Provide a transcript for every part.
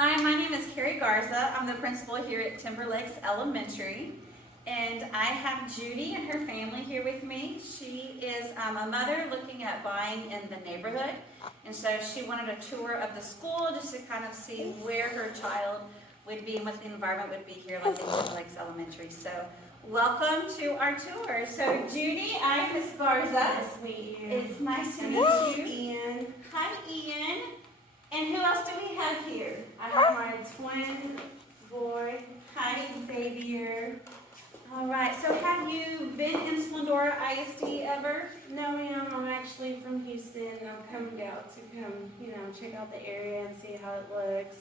Hi, my name is Carrie Garza. I'm the principal here at Timber Lakes Elementary. And I have Judy and her family here with me. She is a mother looking at buying in the neighborhood. And so she wanted a tour of the school just to kind of see where her child would be and what the environment would be here like in Timber Lakes Elementary. So welcome to our tour. So Judy, I'm Miss Garza. Nice to meet you. It's nice to And meet this is you. Ian. Hi, Ian. And who else do we have here? I have my twin boy, Hi. Xavier. All right. So have you been in Splendora ISD ever? No, ma'am, I'm actually from Houston. I'm coming out to come, check out the area and see how it looks.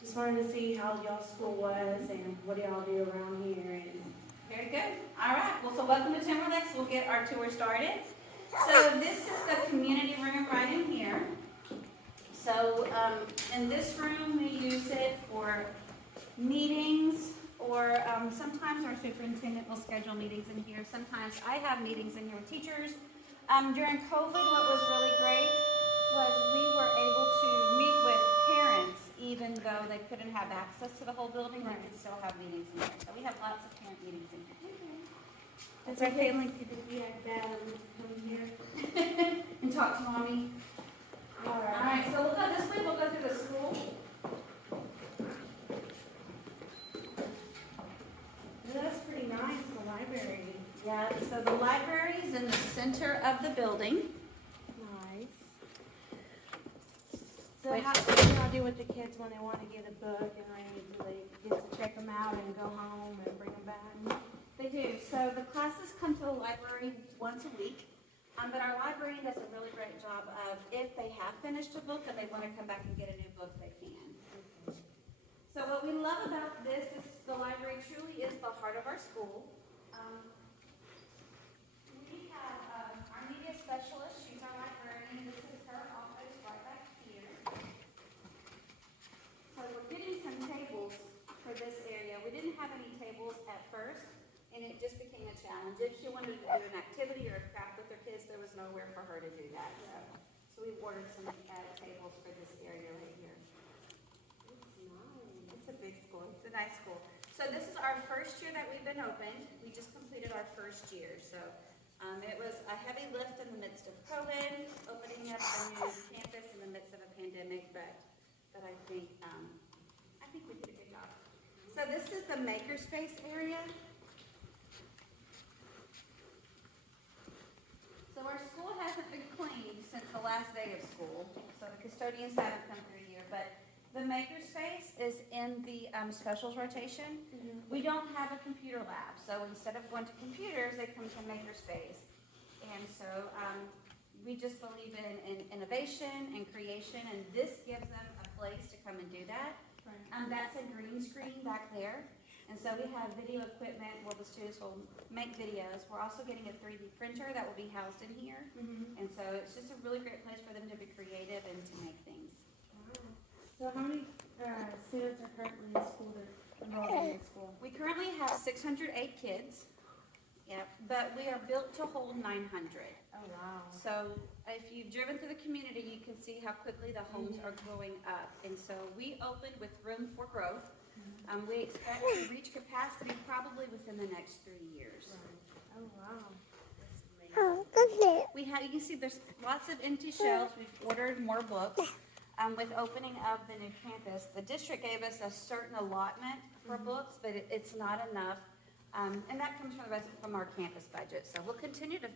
Just wanted to see how y'all's school was and what y'all do around here. And Very good. All right. Well, so welcome to Timber Lakes. We'll get our tour started. So this is the community room right in here. So in this room, we use it for meetings, or sometimes our superintendent will schedule meetings in here. Sometimes I have meetings in here with teachers. During COVID, what was really great was we were able to meet with parents, even though they couldn't have access to the whole building. We could still have meetings in here. So we have lots of parent meetings in here. Does our family yeah, Dad, come here. and talk to mommy? All All right. right, so we'll go this way, we'll go through the school. That's pretty nice, the library. Yeah, so the library is in the center of the building. Nice. So Wait. how do y'all do with the kids when they want to get a book and do they get to check them out and go home and bring them back? They do, so the classes come to the library once a week. But our librarian does a really great job of, if they have finished a book and they want to come back and get a new book, they can. So what we love about this is the library truly is the heart of our school. We have our media specialist, she's our librarian, this is her office right back here. So we're getting some tables for this area. We didn't have any tables at first, and it just became a challenge. If she wanted to do an activity or a craft with her kids, there was nowhere for her to do that. So we ordered some tables for this area right here. It's a big school. It's a nice school. So this is our first year that we've been open. We just completed our first year. So it was a heavy lift in the midst of COVID, opening up a new campus in the midst of a pandemic, but I think we did a good job. So this is the makerspace area. So our school hasn't been cleaned since the last day of school, so the custodians haven't come through here, but the makerspace is in the specials rotation. We don't have a computer lab, so instead of going to computers, they come to makerspace. And so we just believe in innovation and creation, and this gives them a place to come and do that. That's a green screen back there. And so we have video equipment where the students will make videos. We're also getting a 3D printer that will be housed in here. And so it's just a really great place for them to be creative and to make things. So how many students are currently in school enrolled in school? We currently have 608 kids. Yep, but we are built to hold 900. Oh, wow. So if you've driven through the community, you can see how quickly the homes are growing up. And so we opened with room for growth. We expect to reach capacity probably within the next 3 years. Oh, wow. That's amazing. You can see there's lots of empty shelves. We've ordered more books. With opening of the new campus, the district gave us a certain allotment for books, but it's not enough. And that comes from our campus budget. So we'll continue to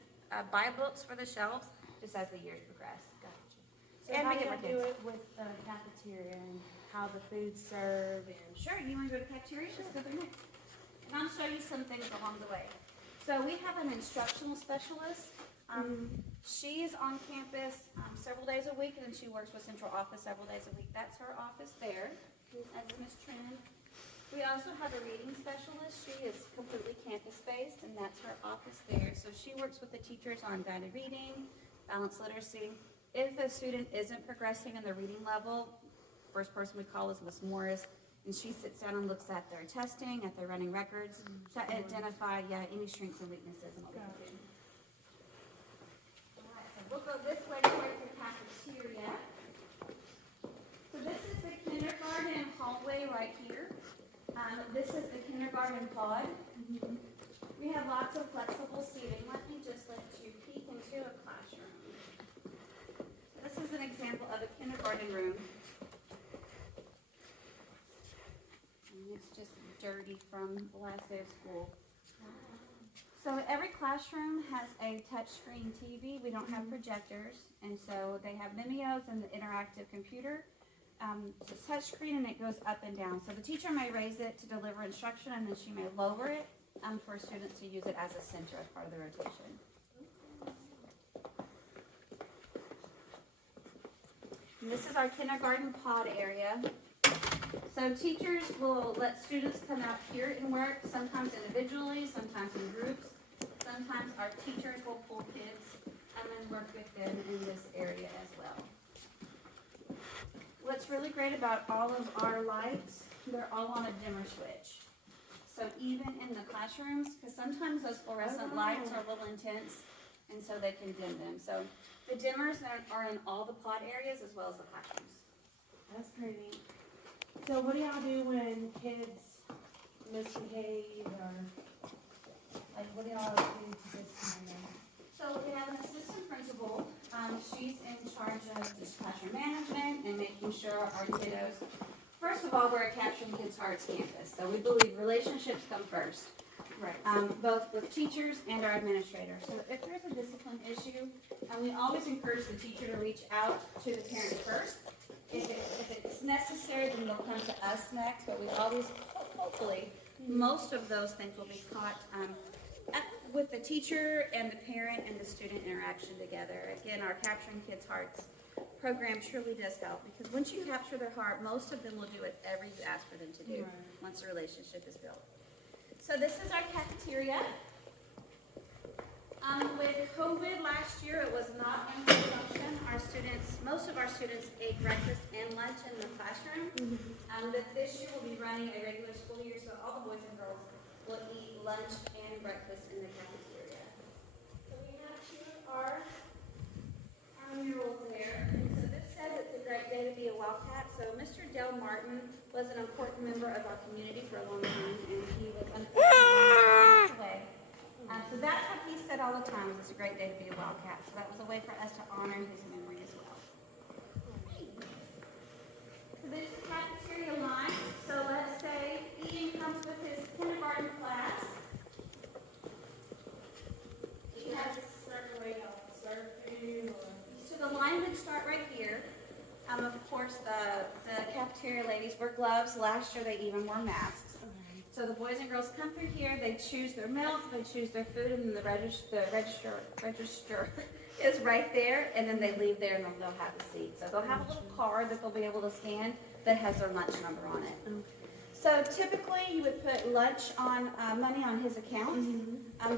buy books for the shelves just as the years progress. Gotcha. So And how we do get you more do kids. it with the cafeteria and how the food's served and? Sure, you want to go to cafeteria? Let's go there next. And I'll show you some things along the way. So we have an instructional specialist. She is on campus several days a week, and then she works with central office several days a week. That's her office there. That's Miss Trin. We also have a reading specialist. She is completely campus-based, and that's her office there. So she works with the teachers on guided reading, balanced literacy. If a student isn't progressing in the reading level, first person we call is Miss Morris, and she sits down and looks at their testing, at their running records, to identify any strengths and weaknesses and what we can do. All right, so we'll go this way towards the cafeteria. So this is the kindergarten hall. right here. This is the kindergarten pod. We have lots of flexible seating. Let me just let you peek into a classroom. This is an example of a kindergarten room. And it's just dirty from the last day of school. So every classroom has a touchscreen TV. We don't have projectors, and so they have Mimios and the interactive computer. It's a touchscreen and it goes up and down. So the teacher may raise it to deliver instruction, and then she may lower it for students to use it as a center as part of the rotation. And this is our kindergarten pod area. So teachers will let students come out here and work, sometimes individually, sometimes in groups. Sometimes our teachers will pull kids and then work with them in this area as well. What's really great about all of our lights, they're all on a dimmer switch. So even in the classrooms, because sometimes those fluorescent lights are a little intense, and so they can dim them. So the dimmers are in all the pod areas as well as the classrooms. That's pretty neat. So what do y'all do when kids misbehave, or like what do y'all do to discipline them? So we have an assistant principal. She's in charge of just classroom management and making sure our kiddos, first of all, we're a Capturing Kids Hearts campus. So we believe relationships come first. Right. Both with teachers and our administrators. So if there's a discipline issue, we always encourage the teacher to reach out to the parent first. If it's necessary, then they'll come to us next, but we always, hopefully, most of those things will be caught with the teacher and the parent and the student interaction together. Again, our Capturing Kids Hearts program truly does help, because once you capture their heart, most of them will do whatever you ask for them to do once the relationship is built. So this is our cafeteria. With COVID last year, it was not in full function. Most of our students ate breakfast and lunch in the classroom. But this year we'll be running a regular school year, so all the boys and girls will eat lunch and breakfast in the cafeteria. So we have here our murals there. And so this says it's a great day to be a Wildcat. So Mr. Del Martin was an important member of our community for a long time, and he was unfortunately passed away. So that's what he said all the time, it's a great day to be a Wildcat. So that was a way for us to honor his memory as well. So this is cafeteria line. So let's say Ian comes with his kindergarten class. He has a certain way to serve food. So the line would start right here. Of course, the cafeteria ladies wear gloves. Last year they even wore masks. So the boys and girls come through here, they choose their milk, they choose their food, and then the register is right there, and then they leave there and they'll have a seat. So they'll have a little card that they'll be able to scan that has their lunch number on it. So typically you would put lunch on, money on his account,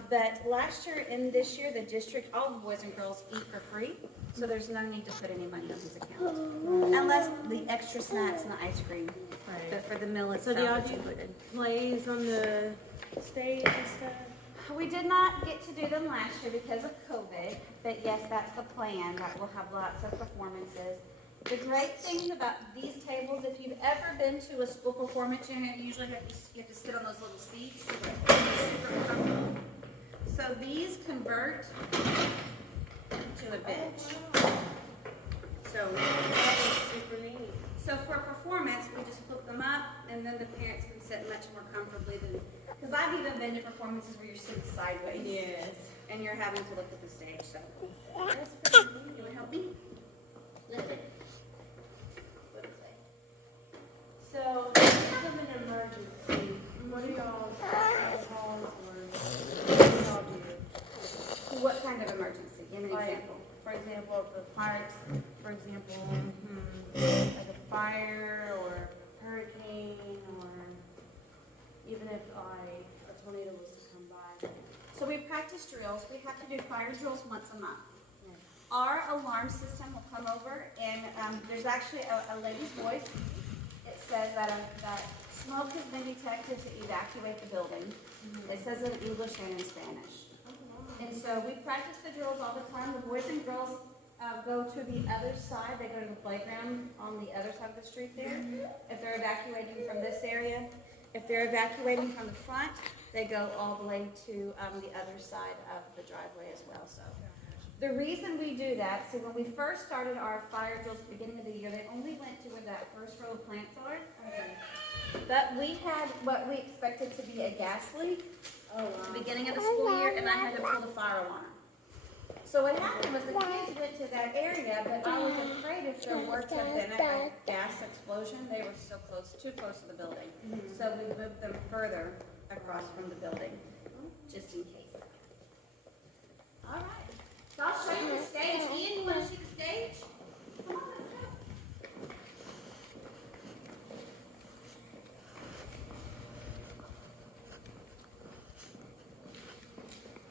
but last year and this year, the district, all the boys and girls eat for free, so there's no need to put any money on his account. Unless the extra snacks and the ice cream. But for the meal itself, So do y'all it's do included. plays on the stage and stuff? We did not get to do them last year because of COVID, but yes, that's the plan, that we'll have lots of performances. The great thing about these tables, if you've ever been to a school performance, you usually have to sit on those little seats. Super comfortable. So these convert to a bench. So That is super neat. So for a performance, we just flip them up, and then the parents can sit much more comfortably than, because I've even been to performances where you're sitting sideways. Yes. And you're having to look at the stage, so. That's pretty neat. You wanna help me? Lift it. What is it? So, in case of an emergency, what do y'all calls, or what do y'all do? What kind of emergency? Give me an Like, example. for example, the fires, for example, like a fire or hurricane, or even if like a tornado was to come by. So we practice drills. We have to do fire drills once a month. Our alarm system will come over, and there's actually a lady's voice. It says that smoke has been detected to evacuate the building. It says it in English and in Spanish. And so we practice the drills all the time. The boys and girls go to the other side. They go to the playground on the other side of the street there. If they're evacuating from this area, if they're evacuating from the front, they go all the way to the other side of the driveway as well. So the reason we do that, see, when we first started our fire drills at the beginning of the year, they only went to where that first row of plants are. But we had what we expected to be a gas leak at the beginning of the school year, and I had to pull the fire alarm. So what happened was the kids went to that area, but I was afraid if there were to have been a gas explosion, they were so close, too close to the building. So we moved them further across from the building, just in case. All right. So I'll show you the stage. Ian, you want to see the stage? Come on, let's go.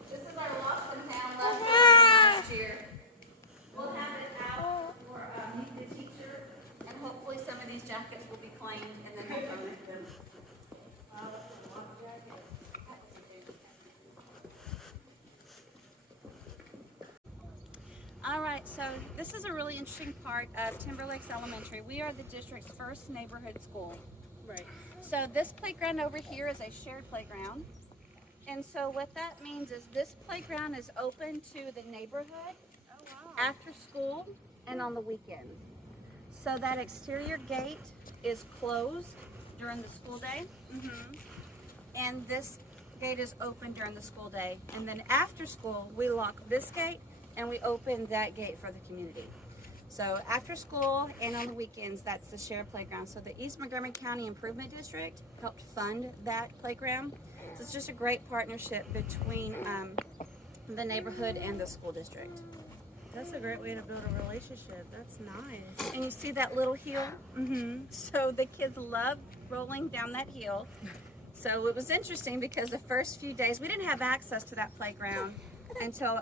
This is our Lost in Town left last year. We'll have it out for meet the teacher, and hopefully some of these jackets will be cleaned, and then we'll donate them. All right, so this is a really interesting part of Timber Lakes Elementary. We are the district's first neighborhood school. Right. So this playground over here is a shared playground. And so what that means is this playground is open to the neighborhood after school and on the weekend. So that exterior gate is closed during the school day. And this gate is open during the school day. And then after school, we lock this gate and we open that gate for the community. So after school and on the weekends, that's the shared playground. So the East Montgomery County Improvement District helped fund that playground. So it's just a great partnership between the neighborhood and the school district. That's a great way to build a relationship. That's nice. And you see that little hill? So the kids love rolling down that hill. So it was interesting because the first few days, we didn't have access to that playground until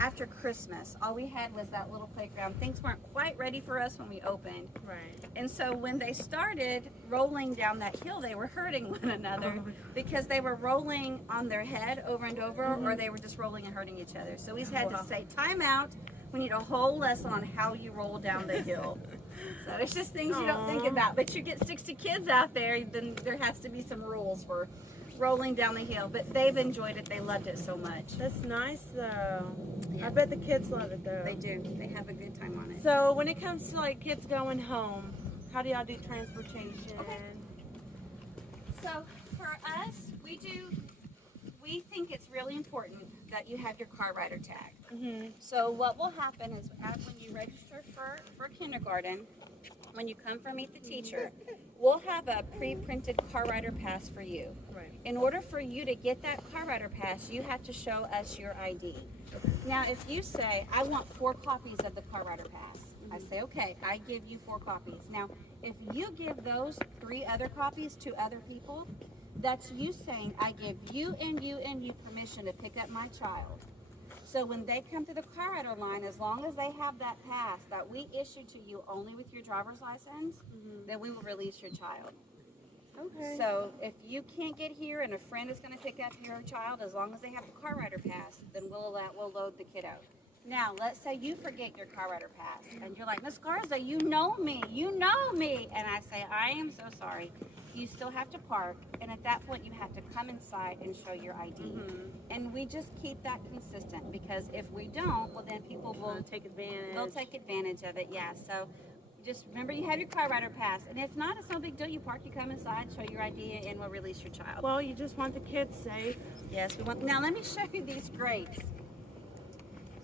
after Christmas. All we had was that little playground. Things weren't quite ready for us when we opened. Right. And so when they started rolling down that hill, they were hurting one another because they were rolling on their head over and over, or they were just rolling and hurting each other. So we had to say, time out. We need a whole lesson on how you roll down the hill. So it's just things you don't think about. But you get 60 kids out there, then there has to be some rules for rolling down the hill. But they've enjoyed it. They loved it so much. That's nice though. Yeah. I bet the kids love it though. They do. They have a good time on it. So when it comes to like kids going home, how do y'all do transportation? Okay. So for us, we think it's really important that you have your car rider tag. So what will happen is when you register for kindergarten, when you come for Meet the Teacher, we'll have a pre-printed car rider pass for you. Right. In order for you to get that car rider pass, you have to show us your ID. Now, if you say, I want 4 copies of the car rider pass, I say, okay, I give you 4 copies. Now, if you give those 3 other copies to other people, that's you saying, I give you and you and you permission to pick up my child. So when they come to the car rider line, as long as they have that pass that we issue to you only with your driver's license, then we will release your child. Okay. So if you can't get here and a friend is going to pick up your child, as long as they have the car rider pass, then we'll load the kid out. Now, let's say you forget your car rider pass, and you're like, Miss Garza, you know me, and I say, I am so sorry. You still have to park, and at that point, you have to come inside and show your ID. And we just keep that consistent, because if we don't, well, then people will take advantage. They'll take advantage of it, yeah. So just remember you have your car rider pass, and if not, it's no big deal. You park, you come inside, show your ID, and we'll release your child. Well, you just want the kids safe. Yes, we want. Now let me show you these grates.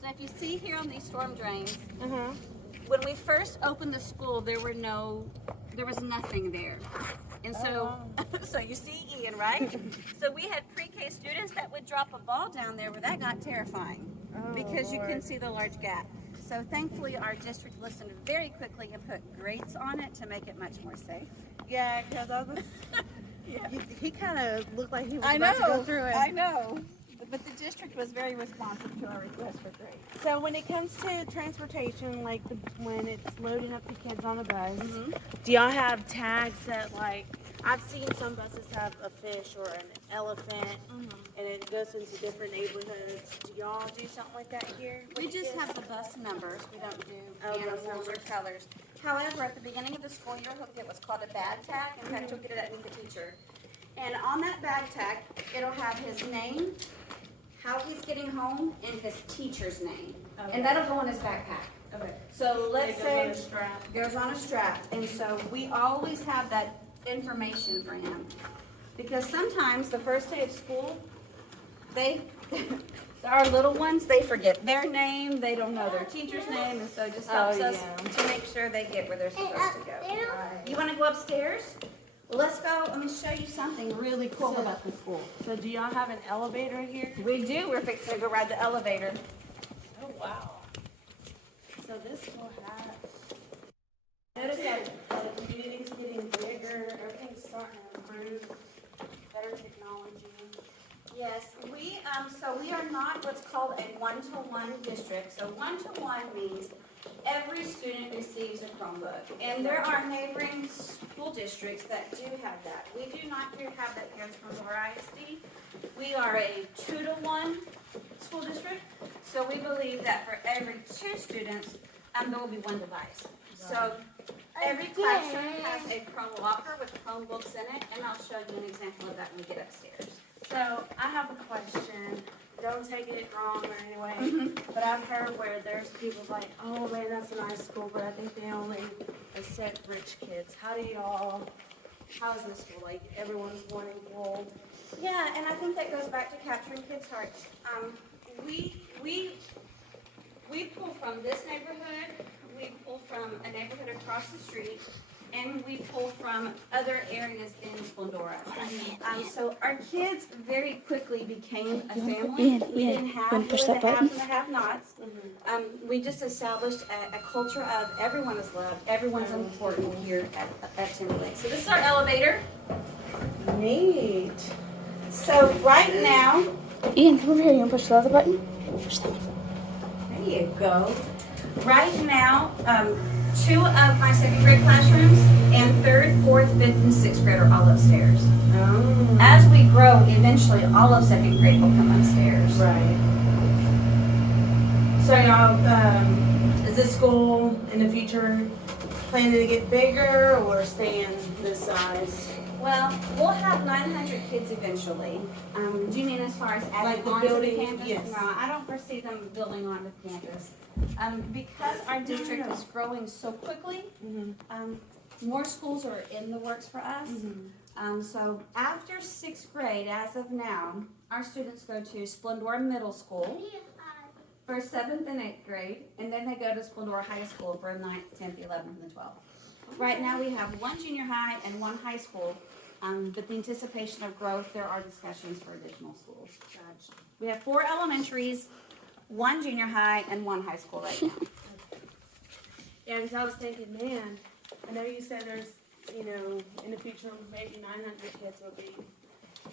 So if you see here on these storm drains, when we first opened the school, there was nothing there. And so, so you see Ian, right? So we had pre-K students that would drop a ball down there where that got terrifying because you couldn't see the large gap. So thankfully our district listened very quickly and put grates on it to make it much more safe. Yeah, because I was. He kind of looked like he was I about know, to go through it. I know. But the district was very responsive to our request for grates. So when it comes to transportation, like when it's loading up the kids on a bus, do y'all have tags that like I've seen some buses have a fish or an elephant, and it goes into different neighborhoods. Do y'all do something like that here? We with the just kids? have the bus numbers. We don't do Oh, bus animals or numbers. colors. However, at the beginning of the school year, he'll get what's called a bag tag. In fact, you'll get it at Meet the Teacher. And on that bag tag, it'll have his name, how he's getting home, and his teacher's name. Okay. And that'll go on his backpack. Okay. So let's It goes say on a strap. goes on a strap, and so we always have that information for him. Because sometimes the first day of school, they, our little ones, they forget their name, they don't know their teacher's name, and so it just helps us to make sure they get where they're supposed to go. You wanna go upstairs? Well, let's go, let me show you something really cool about the school. So do y'all have an elevator here? We do, we're fixing to go ride the elevator. Oh, wow. So this will have, notice that the community's getting bigger, everything's starting to improve, better technology. Yes, so we are not what's called a one-to-one district. So one-to-one means every student receives a Chromebook. And there are neighboring school districts that do have that. We do not have that here from Florida ISD. We are a 2-to-1 school district. So we believe that for every 2 students, there will be 1 device. So every classroom has a Chrome locker with Chromebooks in it, and I'll show you an example of that when we get upstairs. So I have a question. Don't take it wrong or anyway, but I've heard where there's people like, oh man, that's a nice school, but I think they only accept rich kids. How is this school? Like everyone's one equal? Yeah, and I think that goes back to capturing kids' hearts. We pull from this neighborhood, we pull from a neighborhood across the street, and we pull from other areas in Splendora. So our kids very quickly became a family. We didn't have Wanna push really that the haves button? and the have-nots. We just established a culture of everyone is loved, everyone's important here at Timberlake. So this is our elevator. Neat. So right now, Ian, come over here. You want to push the other button? Push that one. there you go. Right now, 2 of my 2nd grade classrooms and 3rd, 4th, 5th, and 6th grade are all upstairs. Oh. As we grow, eventually all of 2nd grade will come upstairs. Right. So y'all, is this school in the future planning to get bigger or stay in this size? Well, we'll have 900 kids eventually. Do you mean as far as adding Like the onto the building? campus? Yes. No, I don't foresee them building onto the campus. Because our district is growing so quickly, more schools are in the works for us. So after 6th grade, as of now, our students go to Splendora Middle School for 7th and 8th grade, and then they go to Splendora High School for 9th, 10th, 11th, and 12th. Right now, we have 1 junior high and 1 high school, but the anticipation of growth, there are discussions for additional schools. Gotcha. We have 4 elementaries, 1 junior high, and 1 high school right now. Yeah, because I was thinking, man, I know you said there's, in the future, maybe 900 kids will be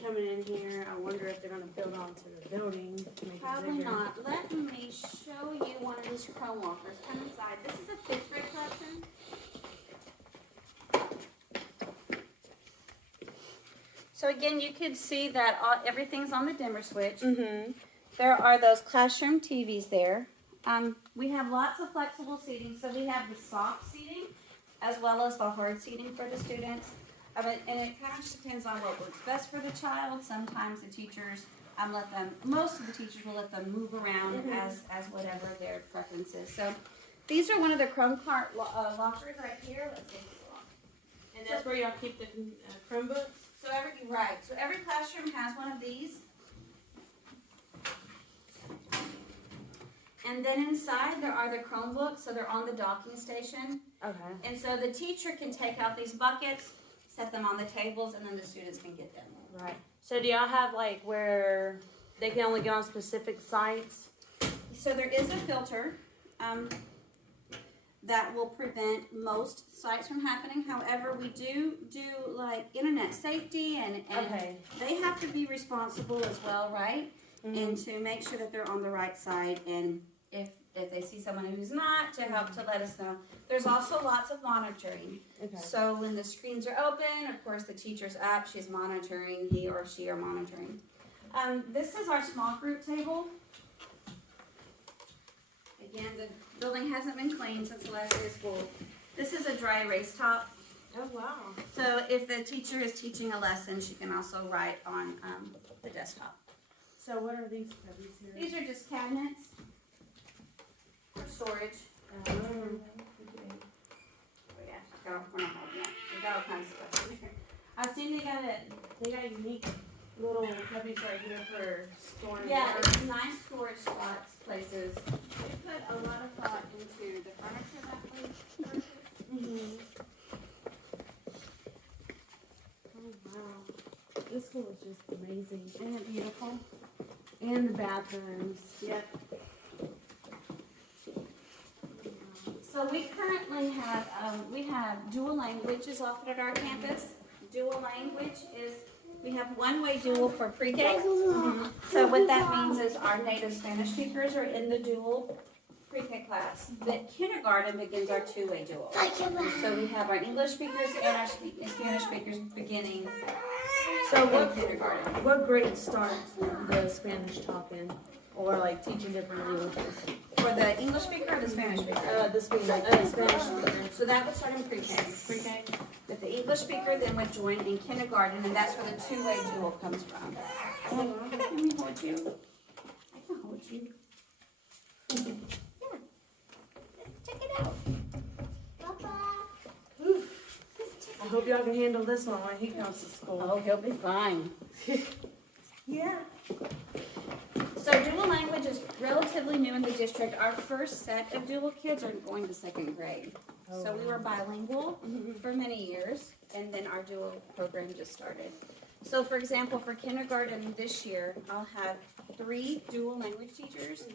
coming in here. I wonder if they're going to build onto the building to make it Probably bigger. not. Let me show you one of these Chrome walkers. Come inside. This is a 5th grade classroom. So again, you could see that everything's on the dimmer switch. There are those classroom TVs there. We have lots of flexible seating. So we have the soft seating as well as the hard seating for the students. And it kind of just depends on what works best for the child. Sometimes the teachers most of the teachers will let them move around as whatever their preference is. So these are one of the Chrome cart lockers right here. Let's see if it's locked. And that's where y'all keep the Chromebooks? So every classroom has one of these. And then inside there are the Chromebooks, so they're on the docking station. Okay. And so the teacher can take out these buckets, set them on the tables, and then the students can get them. Right. So do y'all have like where they can only get on specific sites? So there is a filter that will prevent most sites from happening. However, we do like internet safety and Okay. they have to be responsible as well, right? And to make sure that they're on the right side. And if if they see someone who's not, to help to let us know. There's also lots of monitoring. Okay. So when the screens are open, of course, the teacher's up, she's monitoring, he or she are monitoring. This is our small group table. Again, the building hasn't been cleaned since the last day of school. This is a dry erase top. Oh, wow. So if the teacher is teaching a lesson, she can also write on the desktop. So what are these cubbies here? These are just cabinets for storage. Oh yeah, we're not holding that. We got all kinds of stuff in here. I've seen they got unique little cubbies right here for storing Yeah, water. it's nice storage spots, places. We put a lot of thought into the furniture that we purchased. Mm-hmm. Oh, wow. This school is just amazing. Isn't it beautiful? And the bathrooms. Yep. So we currently have, we have dual languages offered at our campus. Dual language is, we have one-way dual for pre-K. So what that means is our native Spanish speakers are in the dual pre-K class. The kindergarten begins our two-way dual. So we have our English speakers and our Spanish speakers beginning So in kindergarten. what grade starts the Spanish talking? Or like teaching different languages? For the English speaker or the Spanish speaker? The Spanish speaker. So that would start in pre-K. Pre-K? But the English speaker then would join in kindergarten, and that's where the two-way dual comes from. Let me hold you. I can hold you. Yeah. Let's check it out. I hope y'all can handle this one when he comes to school. Oh, he'll be fine. Yeah. So dual language is relatively new in the district. Our first set of dual kids are going to second grade. So we were bilingual for many years, and then our dual program just started. So for example, for kindergarten this year, I'll have 3 dual language teachers,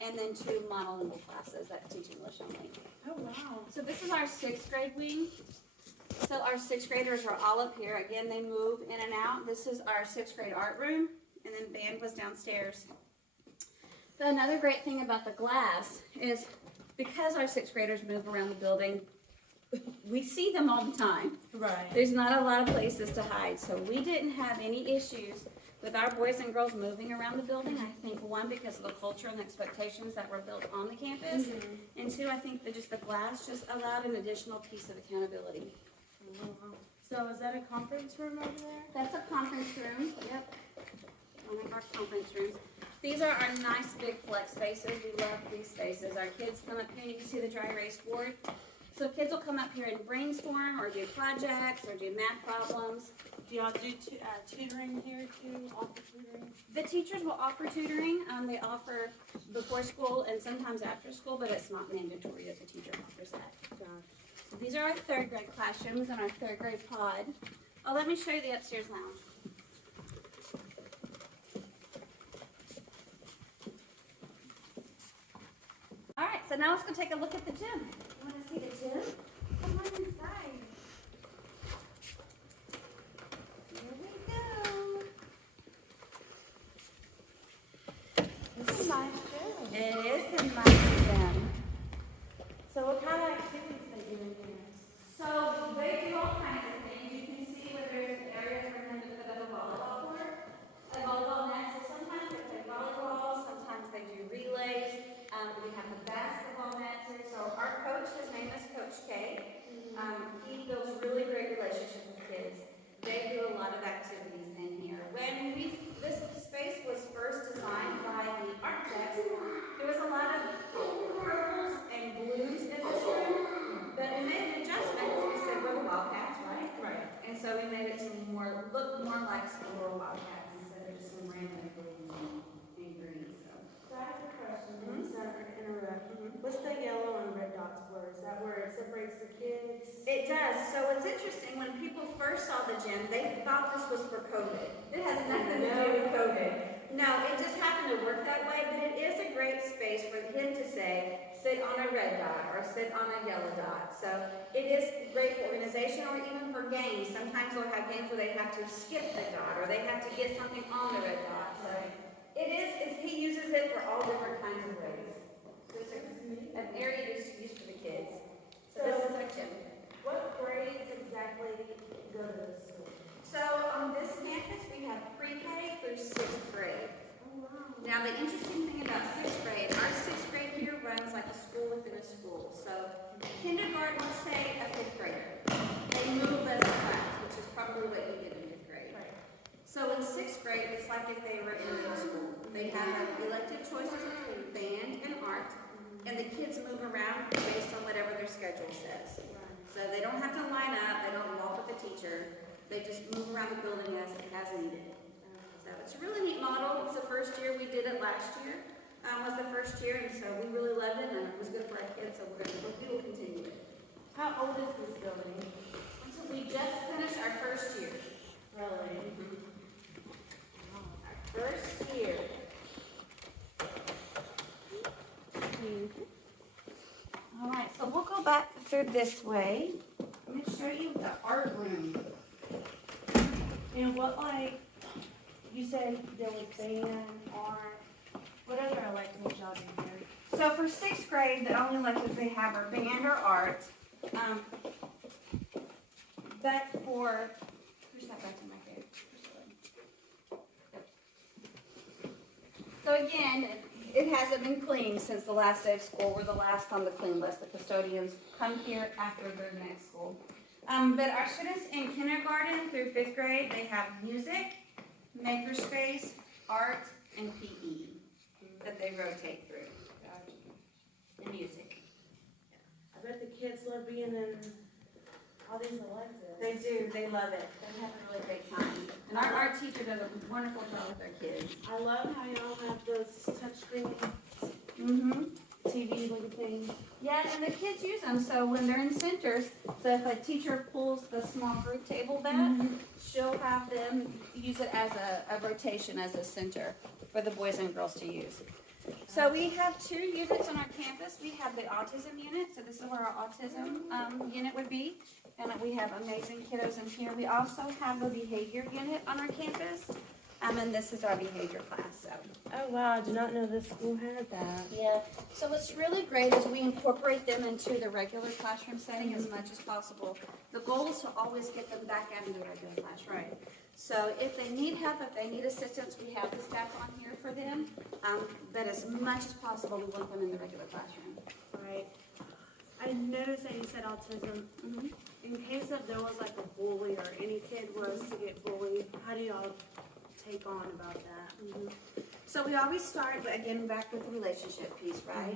and then 2 monolingual classes that teach English only. Oh, wow. So this is our 6th grade wing. So our 6th graders are all up here. Again, they move in and out. This is our 6th grade art room, and then band was downstairs. But another great thing about the glass is because our 6th graders move around the building, we see them all the time. Right. There's not a lot of places to hide, so we didn't have any issues with our boys and girls moving around the building. I think 1, because of the culture and the expectations that were built on the campus, and 2, I think that just the glass just allowed an additional piece of accountability. So is that a conference room over there? That's a conference room. Yep. One of our conference rooms. These are our nice big flex spaces. We love these spaces. Our kids come up here, you can see the dry erase board. So kids will come up here and brainstorm or do projects or do math problems. Do y'all do tutoring here too? Offer tutoring? The teachers will offer tutoring. They offer before school and sometimes after school, but it's not mandatory that the teacher offers that. So these are our 3rd grade classrooms and our 3rd grade pod. Oh, let me show you the upstairs lounge. All right, so now let's go take a look at the gym. You want to see the gym? Come on inside. Here we go. This is nice too. It is a nice gym. So what kind of activities they do in here? So they do all kinds of things. You can see where there's an area for them to put up a volleyball court, a volleyball net. So sometimes they play volleyball, sometimes they do relays. We have a basketball net here. So our coach, his name is Coach K. He builds really great relationships with kids. They do a lot of activities in here. When this space was first designed by the architects, there was a lot of purples and blues in this room. But we made an adjustment because we said we're the Wildcats, right? Right. And so we made it to look more like some rural Wildcats instead of just some random blue and green. So I have a question. Sorry to interrupt. What's the yellow and red dots for? Is that where it separates the kids? It does. So it's interesting, when people first saw the gym, they thought this was for COVID. It has nothing to do with COVID. No, it just happened to work that way, but it is a great space for him to say, sit on a red dot or sit on a yellow dot. So it is great for organization or even for games. Sometimes they'll have games where they have to skip the dot or they have to get something on the red dot. So he uses it for all different kinds of ways. So just an area used for the kids. So this is our gym. What grades exactly go to this school? So on this campus, we have pre-K through 6th grade. Oh, wow. Now, the interesting thing about 6th grade, our 6th grade here runs like a school within a school. So kindergarten, let's say a 5th grader, they move as a class, which is probably what you did in 5th grade. Right. So in 6th grade, it's like if they were in middle school. They have elective choices between band and art, and the kids move around based on whatever their schedule says. So they don't have to line up, they don't walk with the teacher, they just move around the building as needed. So it's a really neat model. It's the first year we did it last year, was the first year, and so we really loved it, and it was good for our kids, so we will continue it. How old is this building? So we just finished our first year. Really? Our first year. All right, so we'll go back through this way. Let me show you the art room. And what, like, you said there was band, art, what other elective jobs in here? So for 6th grade, the only electives they have are band or art. But for, where's that back in my head? So again, it hasn't been cleaned since the last day of school. We're the last on the clean list. The custodians come here after their next school. But our students in kindergarten through 5th grade, they have music, makerspace, art, and PE that they rotate through. And music. I bet the kids love being in all these electives. They do. They love it. They have a really great time. And our art teacher does a wonderful job with their kids. I love how y'all have those touchscreen Mm-hmm. TV looking things. Yeah, and the kids use them. So when they're in centers, so if a teacher pulls the small group table back, she'll have them use it as a rotation as a center for the boys and girls to use. So we have 2 units on our campus. We have the autism unit, so this is where our autism unit would be. And we have amazing kiddos in here. We also have a behavior unit on our campus. And this is our behavior class, so. Oh wow, I did not know this school had that. Yeah, so what's really great is we incorporate them into the regular classroom setting as much as possible. The goal is to always get them back out into the regular classroom. Right. So if they need help, if they need assistance, we have the staff on here for them. But as much as possible, we want them in the regular classroom. Right. I noticed that you said autism. In case if there was like a bully or any kid was to get bullied, how do y'all take on about that? So we always start, again, back with the relationship piece, right?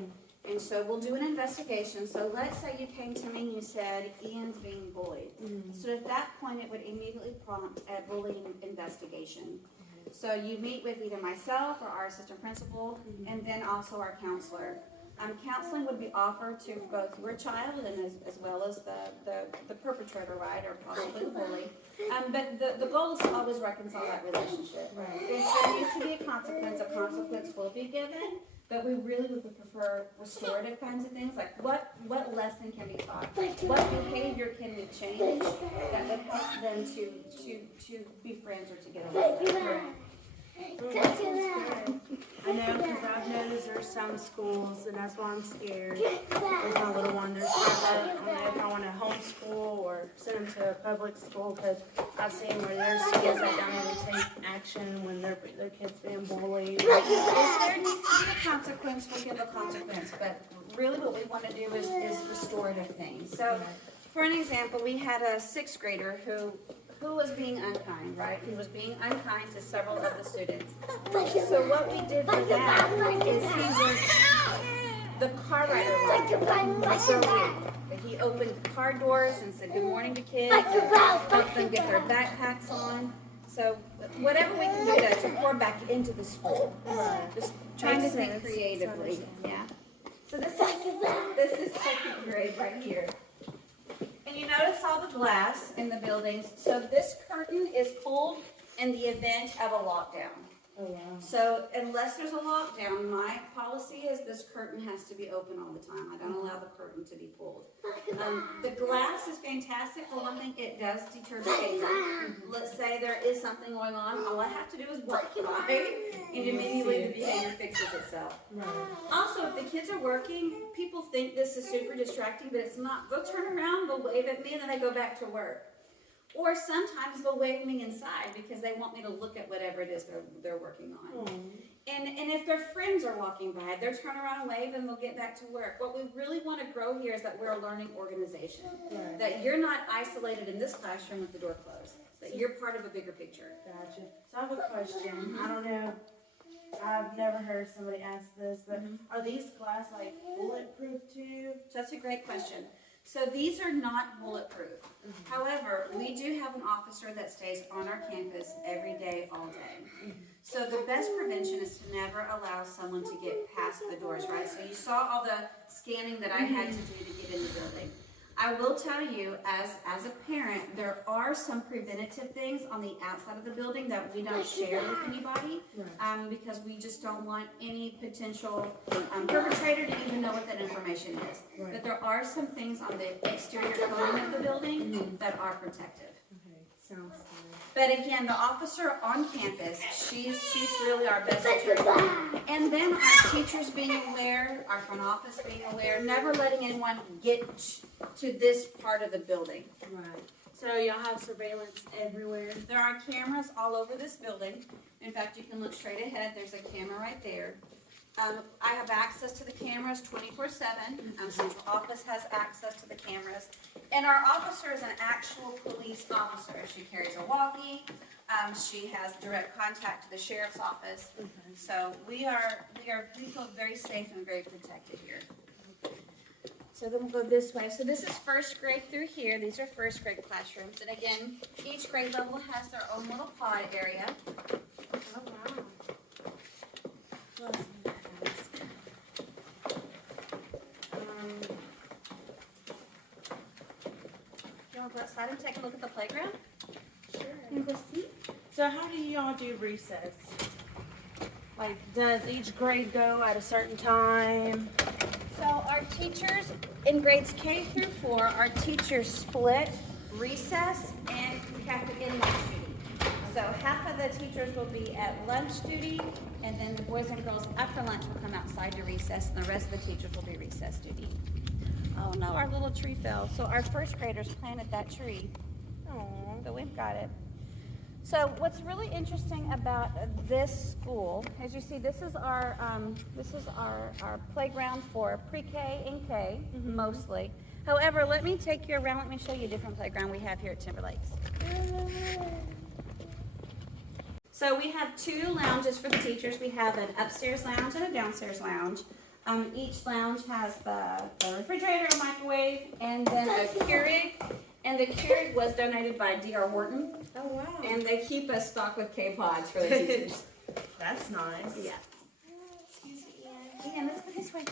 And so we'll do an investigation. So let's say you came to me and you said, Ian's being bullied. So at that point, it would immediately prompt a bullying investigation. So you meet with either myself or our assistant principal, and then also our counselor. Counseling would be offered to both your child and as well as the perpetrator, right, or possibly the bully. But the goal is to always reconcile that relationship. Right. If there needs to be a consequence will be given. But we really would prefer restorative kinds of things, like what lesson can be taught? What behavior can we change that would help them to be friends or to get along? I know, because I've noticed there's some schools, and that's why I'm scared. With my little one, there's times I don't know if I want to homeschool or send them to a public school, because I've seen where there's kids that don't even take action when their kids being bullied. If there needs to be a consequence, we'll give a consequence, but really what we want to do is restorative things. So, for an example, we had a 6th grader who was being unkind, right? He was being unkind to several of the students. So what we did for that is he was the car rider. He opened car doors and said good morning to kids, helped them get their backpacks on. So whatever we can do to pour back into the school. Just trying to think creatively. Yeah. So this is 2nd grade right here. And you notice all the glass in the buildings. So this curtain is pulled in the event of a lockdown. Oh, wow. So unless there's a lockdown, my policy is this curtain has to be open all the time. I don't allow the curtain to be pulled. The glass is fantastic. For one thing, it does deter behavior. Let's say there is something going on, all I have to do is walk by and immediately the behavior fixes itself. Right. Also, if the kids are working, people think this is super distracting, but it's not. They'll turn around, they'll wave at me, and then they go back to work. Or sometimes they'll wave me inside because they want me to look at whatever it is they're working on. And if their friends are walking by, they'll turn around and wave and they'll get back to work. What we really want to grow here is that we're a learning organization. Right. That you're not isolated in this classroom with the door closed. That you're part of a bigger picture. Gotcha. So I have a question. I don't know. I've never heard somebody ask this, but are these glass like bulletproof too? So that's a great question. So these are not bulletproof. However, we do have an officer that stays on our campus every day, all day. So the best prevention is to never allow someone to get past the doors, right? So you saw all the scanning that I had to do to get in the building. I will tell you, as a parent, there are some preventative things on the outside of the building that we don't share with anybody, because we just don't want any potential perpetrator to even know what that information is. Right. But there are some things on the exterior coating of the building that are protective. Okay, sounds good. But again, the officer on campus, she's really our best security. And then our teachers being aware, our front office being aware, never letting anyone get to this part of the building. Right. So y'all have surveillance everywhere? There are cameras all over this building. In fact, you can look straight ahead. There's a camera right there. I have access to the cameras 24/7. Central office has access to the cameras. And our officer is an actual police officer. She carries a walkie. She has direct contact to the sheriff's office. So we feel very safe and very protected here. So then we'll go this way. So this is first grade through here. These are first grade classrooms. And again, each grade level has their own little pod area. Oh, wow. Well, that's nice. You want to go outside and take a look at the playground? Sure. And go see? So how do y'all do recess? Like, does each grade go at a certain time? So our teachers in grades K through 4, our teachers split recess and lunch duty. So half of the teachers will be at lunch duty, and then the boys and girls after lunch will come outside to recess, and the rest of the teachers will be recess duty. Oh no, our little tree fell. So our first graders planted that tree. Oh, but we've got it. So what's really interesting about this school, as you see, this is our playground for pre-K and K, mostly. However, let me take you around. Let me show you a different playground we have here at Timber Lakes. So we have 2 lounges for the teachers. We have an upstairs lounge and a downstairs lounge. Each lounge has the refrigerator, a microwave, and then a Keurig. And the Keurig was donated by D.R. Horton. Oh, wow. And they keep us stocked with K-Pods for the teachers. That's nice. Yeah. Excuse me, Ian, let's go this way.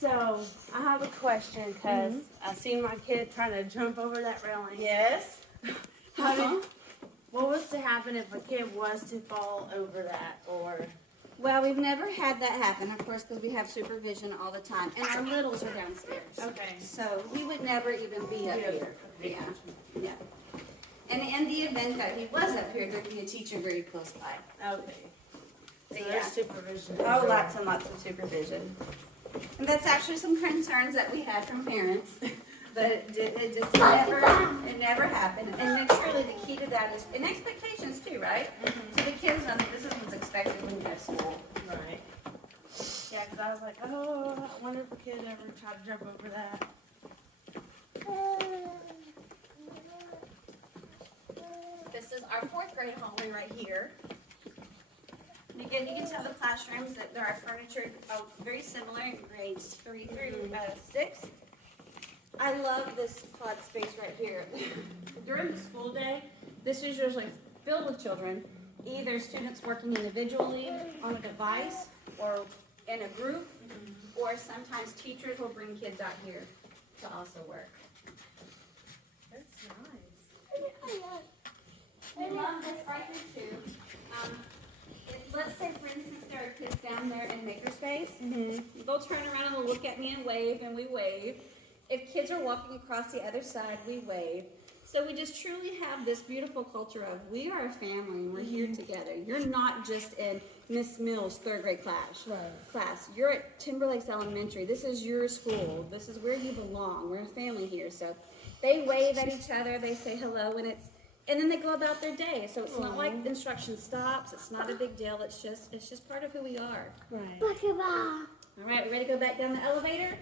So, I have a question, because I've seen my kid trying to jump over that railing. Yes. What was to happen if a kid was to fall over that, or? Well, we've never had that happen, of course, because we have supervision all the time. And our littles are downstairs. Okay. So he would never even be up here. Yeah. Yeah. And in the event that he was up here, there'd be a teacher very close by. Okay. So Yeah. there's supervision. Oh, lots and lots of supervision. And that's actually some concerns that we had from parents. But it just never happened. And then truly the key to that is, and expectations too, right? So the kids know that this is what's expected when you're at school. Right. Yeah, because I was like, oh, I wonder if a kid ever tried to jump over that. This is our 4th grade hallway right here. And again, you can tell the classrooms that there are furniture very similar in grades 3 through 6. I love this pod space right here. During the school day, this is usually filled with children, either students working individually on a device or in a group, or sometimes teachers will bring kids out here to also work. They love this right here too. Let's say, for instance, there are kids down there in Makerspace. They'll turn around and they'll look at me and wave, and we wave. If kids are walking across the other side, we wave. So we just truly have this beautiful culture of we are a family and we're here together. You're not just in Miss Mills' third grade class. You're at Timberlakes Elementary. This is your school. This is where you belong. We're a family here. So they wave at each other. They say hello, and then they go about their day. So it's not like instruction stops. It's not a big deal. It's just part of who we are. Right. All right, we ready to go back down the elevator?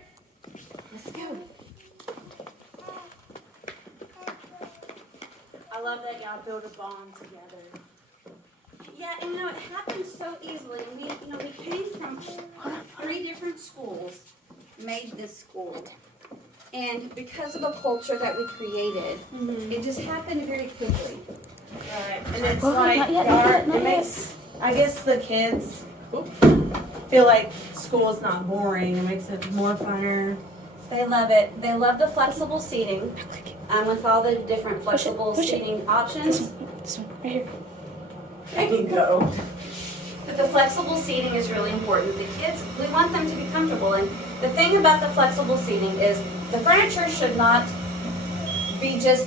Let's go. I love that y'all build a bond together. Yeah, and it happened so easily. We came from 3 different schools, made this school. And because of the culture that we created, it just happened very quickly. Right. And it's Oh, like, not yet, y'all not are- yet, not it makes, I guess the kids feel like school is not boring. It makes it more funner. They love it. They love the flexible seating, with all the different flexible push it. seating This options. one, right here. I can go. But the flexible seating is really important. The kids, we want them to be comfortable. And the thing about the flexible seating is the furniture should not be the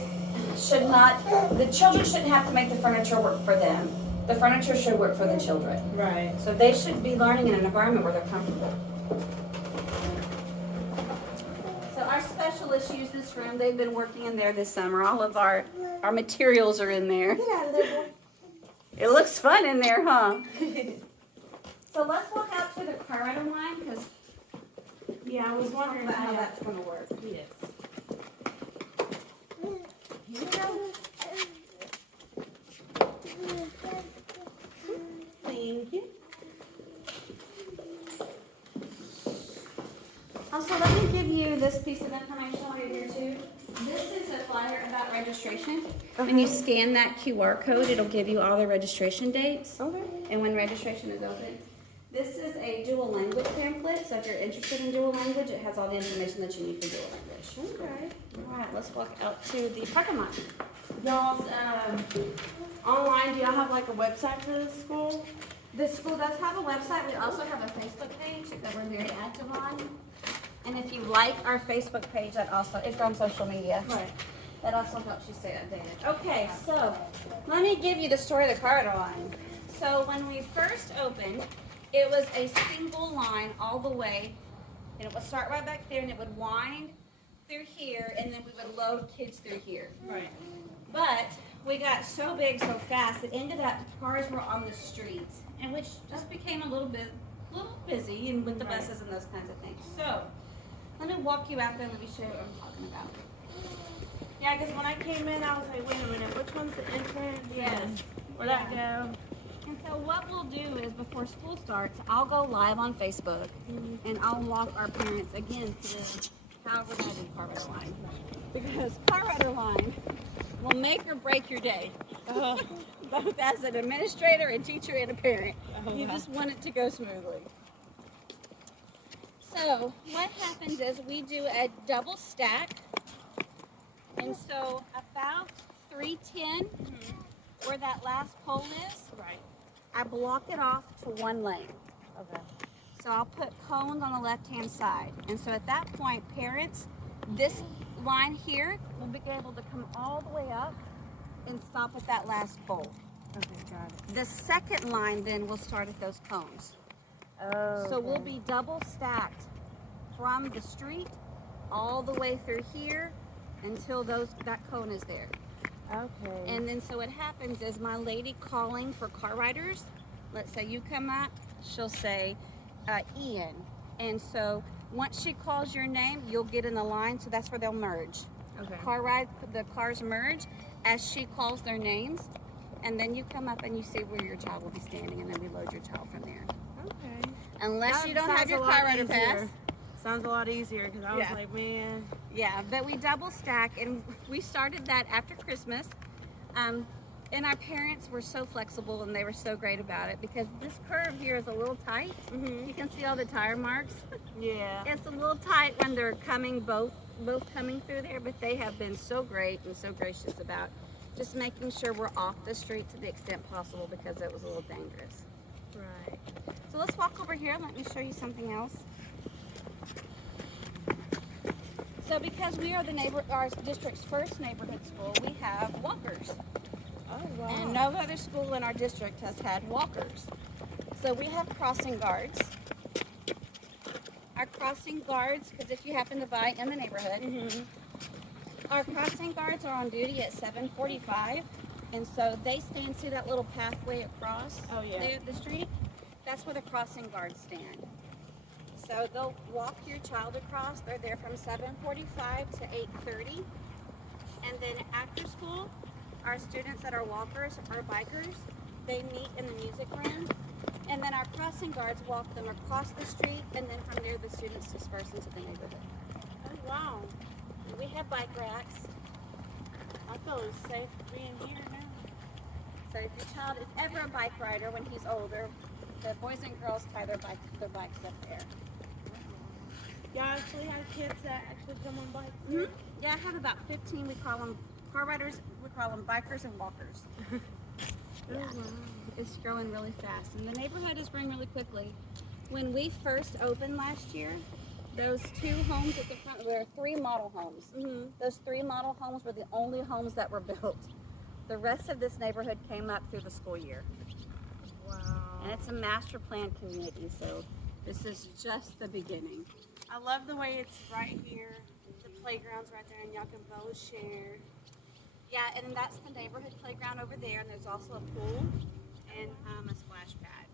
children shouldn't have to make the furniture work for them. The furniture should work for the children. Right. So they should be learning in an environment where they're comfortable. So our specialists use this room. They've been working in there this summer. All of our materials are in there. Get out of there, boy. It looks fun in there, huh? So let's walk out to the car rider line because Yeah, I was wondering about how that's going to work. Yes. Here we go. Thank you. Also, let me give you this piece of information while you're here too. This is a flyer about registration. When you scan that QR code, it'll give you all the registration dates Okay. and when registration is open. This is a dual language pamphlet, so if you're interested in dual language, it has all the information that you need for dual language. Okay. All right, let's walk out to the parking lot. Y'all's online, do y'all have like a website for this school? The school does have a website. We also have a Facebook page that we're very active on. And if you like our Facebook page, that also, if you're on social media, Right. that also helps you stay updated. Okay, so let me give you the story of the corridor line. So when we first opened, it was a single line all the way, and it would start right back there, and it would wind through here, and then we would load kids through here. Right. But we got so big so fast, it ended up cars were on the streets, and which just became a little busy, and with the Right. buses and those kinds of things. So let me walk you out there and let me show you what I'm talking about. Yeah, because when I came in, I was like, wait a minute, which one's the entrance? Yes. Where'd that go? And so what we'll do is before school starts, I'll go live on Facebook and I'll walk our parents again through how we're going to do car rider line. Because car rider line will make or break your day. Both as an administrator, a teacher, and a parent. You just want it to go smoothly. So what happens is we do a double stack. And so about 310, where that last pole is, Right. I block it off to one lane. Okay. So I'll put cones on the left-hand side. And so at that point, parents, this line here will be able to come all the way up and stop at that last pole. Okay, got it. The second line then will start at those cones. Oh. So we'll be double stacked from the street all the way through here until that cone is there. Okay. And then so what happens is my lady calling for car riders, let's say you come up, she'll say Ian. And so once she calls your name, you'll get in the line, so that's where they'll merge. Okay. The cars merge as she calls their names, and then you come up and you see where your child will be standing, and then we load your child from there. Okay. Unless That you don't have sounds your a lot car rider easier. pass. Sounds a lot easier because I was Yeah. like, man. Yeah, but we double stack, and we started that after Christmas. And our parents were so flexible, and they were so great about it because this curve here is a little tight. You can see all the tire marks. Yeah. It's a little tight when they're coming both coming through there, but they have been so great and so gracious about just making sure we're off the street to the extent possible because it was a little dangerous. Right. So let's walk over here and let me show you something else. So because we are our district's first neighborhood school, we have walkers. Oh, wow. And no other school in our district has had walkers. So we have crossing guards. Our crossing guards, because if you happen to buy in the neighborhood, our crossing guards are on duty at 7:45, and so they stand, see that little pathway across Oh, yeah. there, the street? That's where the crossing guards stand. So they'll walk your child across. They're there from 7:45 to 8:30. And then after school, our students that are walkers or bikers, they meet in the music room. And then our crossing guards walk them across the street, and then from there the students disperse into the neighborhood. Oh, wow. And we have bike racks. I feel it's safe being here now. So if your child is ever a bike rider when he's older, the boys and girls tie their bikes up there. Y'all actually have kids that actually come on bikes? Mm-hmm. Yeah, I have about 15. We call them car riders. We call them bikers and walkers. Yeah. It's growing really fast, and the neighborhood is growing really quickly. When we first opened last year, those 2 homes at the front, there were 3 model homes. Those 3 model homes were the only homes that were built. The rest of this neighborhood came up through the school year. Wow. And it's a master plan community, so this is just the beginning. I love the way it's right here. The playground's right there, and y'all can both share. Yeah, and that's the neighborhood playground over there, and there's also a pool and a splash pad.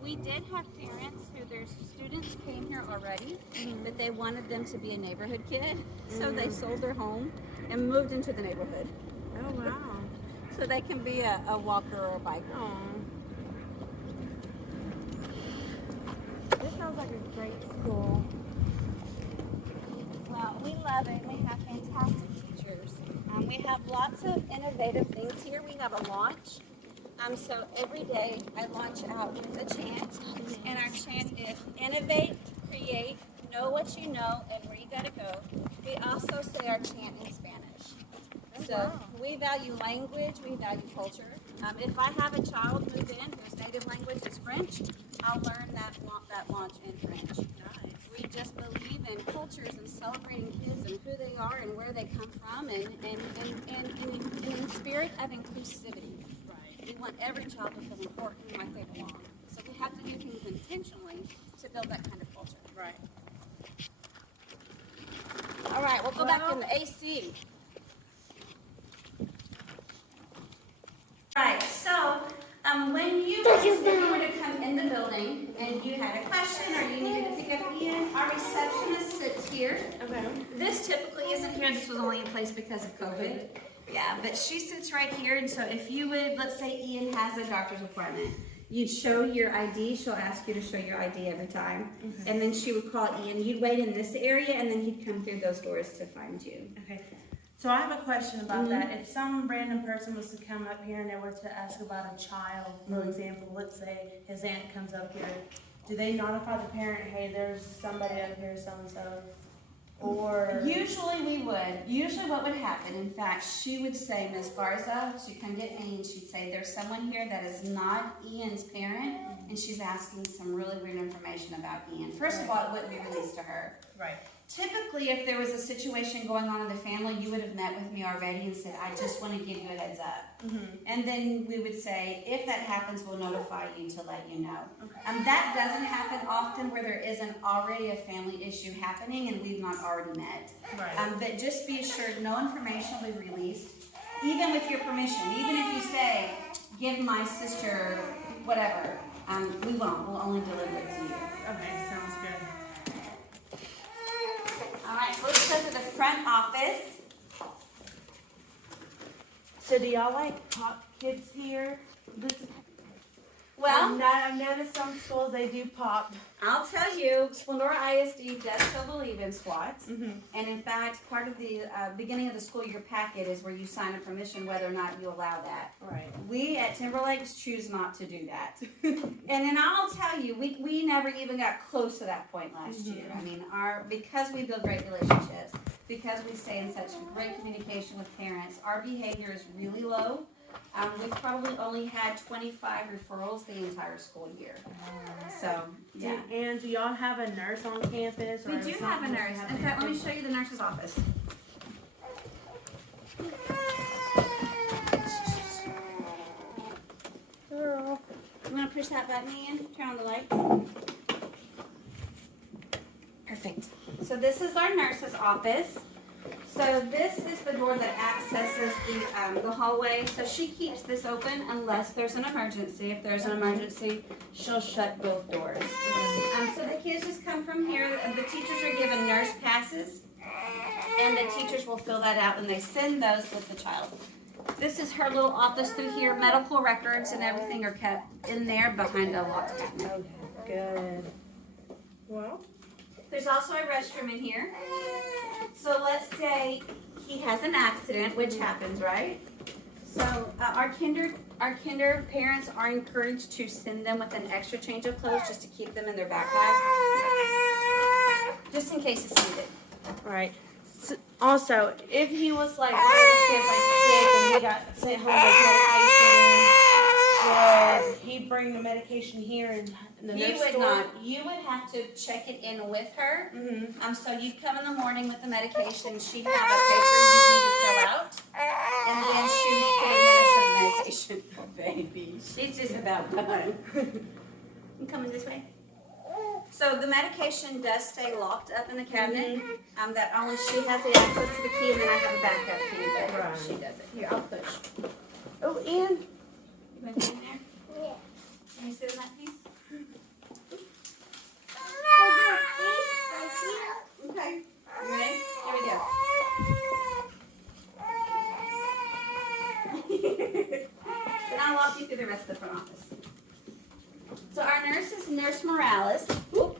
We did have parents who their students came here already, but they wanted them to be a neighborhood kid, so they sold their home and moved into the neighborhood. Oh, wow. So they can be a walker or a biker. Aw. This sounds like a great school. Well, we love it. We have fantastic teachers. We have lots of innovative things here. We have a launch. So every day I launch out with a chant, and our chant is innovate, create, know what you know, and where you gotta go. We also say our chant in Spanish. So we value language, we value culture. If I have a child move in whose native language is French, I'll learn that launch in French. Nice. We just believe in cultures and celebrating kids and who they are and where they come from, and in the spirit of inclusivity. We want every child to feel important, like they belong. So we have to do things intentionally to build that kind of culture. Right. All right, we'll go back in the AC. All right, so when you were to come in the building and you had a question or you needed to pick up Ian, our receptionist sits here. Okay. This typically isn't here. This was only in place because of COVID. Yeah, but she sits right here, and so if you would, let's say Ian has a doctor's appointment, you'd show your ID. She'll ask you to show your ID every time, and then she would call Ian. You'd wait in this area, and then he'd come through those doors to find you. Okay. So I have a question about that. If some random person was to come up here and they were to ask about a child, for example, let's say his aunt comes up here, do they notify the parent, hey, there's somebody up here, so-and-so? Or Usually we would. Usually what would happen, in fact, she would say, Miss Garza, she'd come get me and she'd say, there's someone here that is not Ian's parent, and she's asking some really weird information about Ian. First of all, it wouldn't be released to her. right. Typically, if there was a situation going on in the family, you would have met with me already and said, I just want to give you a heads up. And then we would say, if that happens, we'll notify you to let you know. Okay. That doesn't happen often where there isn't already a family issue happening and we've not already met. Right. But just be assured, no information will be released, even with your permission. Even if you say, give my sister whatever, we won't. We'll only deliver it to you. Okay, sounds good. All right, let's go to the front office. So do y'all like pop kids here? Well, I've noticed some schools, they do pop. I'll tell you, Splendora ISD does still believe in squats. Mm-hmm. And in fact, part of the beginning of the school year packet is where you sign a permission whether or not you allow that. Right. We at Timberlakes choose not to do that. And then I'll tell you, we never even got close to that point last year. I mean, because we build great relationships, because we stay in such great communication with parents, our behavior is really low. We've probably only had 25 referrals the entire school year. So, yeah. And do y'all have a nurse on campus? We do have a nurse. In fact, let me show you the nurse's office. Girl. I'm going to push that button in, turn on the lights. Perfect. So this is our nurse's office. So this is the door that accesses the hallway. So she keeps this open unless there's an emergency. If there's an emergency, she'll shut both doors. So the kids just come from here. The teachers are given nurse passes, and the teachers will fill that out, and they send those with the child. This is her little office through here. Medical records and everything are kept in there behind a locked cabinet. Okay, good. Well, There's also a restroom in here. So let's say he has an accident, which happens, right? So our kinder parents are encouraged to send them with an extra change of clothes just to keep them in their backpack, just in case it's needed. right. So, also, if he was like one of the kids like sick and he got sent home with medication, would he bring the medication here and the You nurse would store? not. You would have to check it in with her. Mm-hmm. So you'd come in the morning with the medication. She'd have a paper you need to fill out, and then she would administer the medication. Oh, baby, she's just about done. You coming this way? So the medication does stay locked up in the cabinet. That only she has the access to the key, and then I have a backup key that Right. she does it. Here, I'll push. Oh, and You want to sit in there? Yeah. Can you sit in that piece? Okay. You ready? Here we go. Then I'll walk you through the rest of the front office. So our nurse is Nurse Morales. Oop.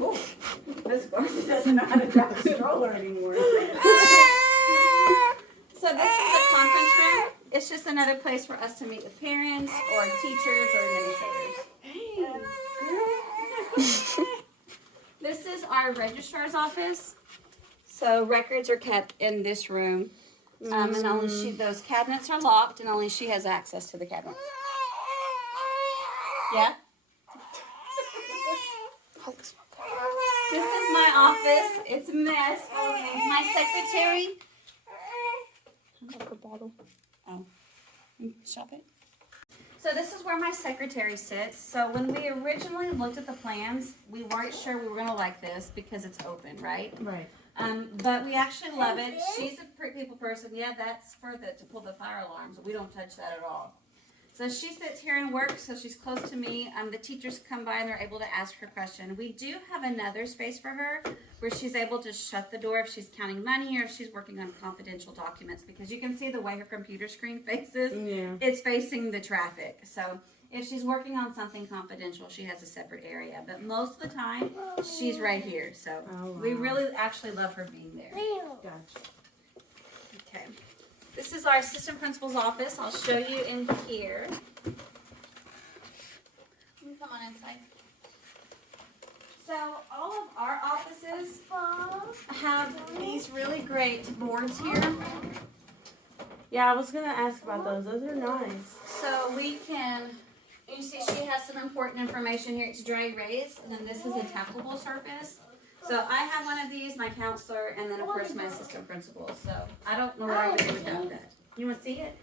Oop. This person doesn't know how to drive a stroller anymore. So this is a conference room. It's just another place for us to meet with parents or teachers or administrators. This is our registrar's office. So records are kept in this room. And only those cabinets are locked, and only she has access to the cabinets. Yeah? This is my office. It's a mess. My secretary. Like a bottle. Oh. Stop it. So this is where my secretary sits. So when we originally looked at the plans, we weren't sure we were going to like this because it's open, right? right. But we actually love it. She's a people person. Yeah, that's for to pull the fire alarms. We don't touch that at all. So she sits here and works, so she's close to me. The teachers come by and they're able to ask her question. We do have another space for her where she's able to shut the door if she's counting money or if she's working on confidential documents, because you can see the way her computer screen faces. Yeah. It's facing the traffic. So if she's working on something confidential, she has a separate area. But most of the time, she's right here. So we really actually love her being there. Gotcha. Okay. This is our assistant principal's office. I'll show you in here. Come on inside. So all of our offices have these really great boards here. Yeah, I was gonna ask about those. Those are nice. So we can, you see she has some important information here. It's dry erase, and then this is a tappable surface. So I have one of these, my counselor, and then of course my assistant principal. So I don't know where I would do without that. You want to see it?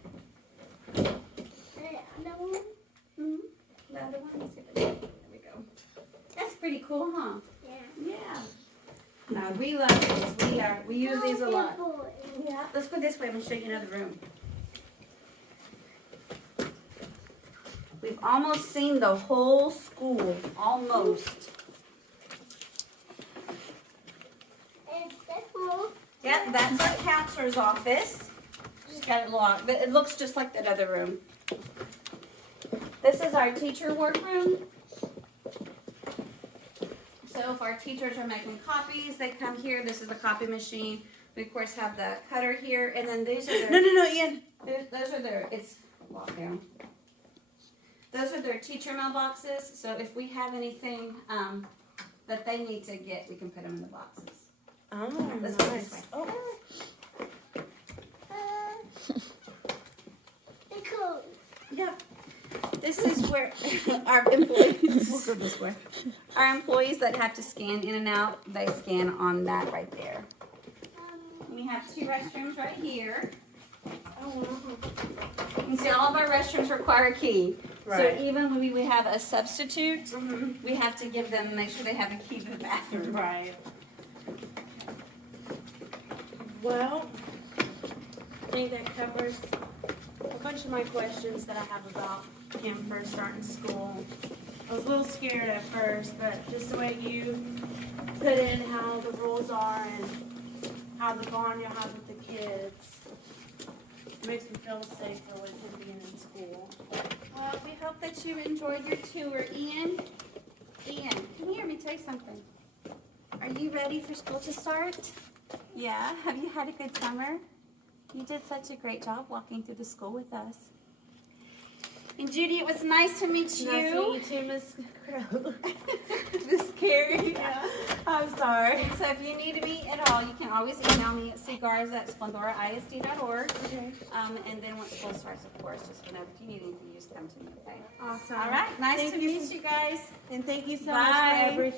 Mm-hmm. The other one? Let's see if there we go. That's pretty cool, huh? Yeah. Yeah. No, we love these. We use these a lot. Yeah. Let's go this way. I'm gonna show you another room. We've almost seen the whole school. Almost. Yep, that's our counselor's office. She's got it locked, but it looks just like that other room. The This is our teacher workroom. So if our teachers are making copies, they come here. This is the copy machine. We of course have the cutter here, and then these are their, No, Ian. those are their, it's walk down. Those are their teacher mailboxes. So if we have anything that they need to get, we can put them in the boxes. Oh, Let's go nice. this way. Oh, yeah. This is where our employees, we'll go this way. Our employees that have to scan in and out, they scan on that right there. We have 2 restrooms right here. Oh, wow. You can see all of our restrooms require a key. Right. So even when we have a substitute, Mhm. we have to give them, make sure they have a key to the bathroom. Right. Well, I think that covers a bunch of my questions that I have about him first starting school. I was a little scared at first, but just the way you put in how the rules are and how the bond you'll have with the kids makes me feel safer with him being in school. Well, we hope that you enjoyed your tour. Ian, come here, let me tell you something. Are you ready for school to start? Yeah, have you had a good summer? You did such a great job walking through the school with us. And Judy, it was nice to meet you. Nice to meet you too, Miss Crow. Miss Carrie. Yeah. I'm sorry. And so if you need me at all, you can always email me at cgars@splendoraisd.org. Okay. And then once school starts, of course, just whenever, if you need anything, you just come to me, okay? Awesome. All right, nice Thank to you. meet you guys. And thank you so much Bye. for everything.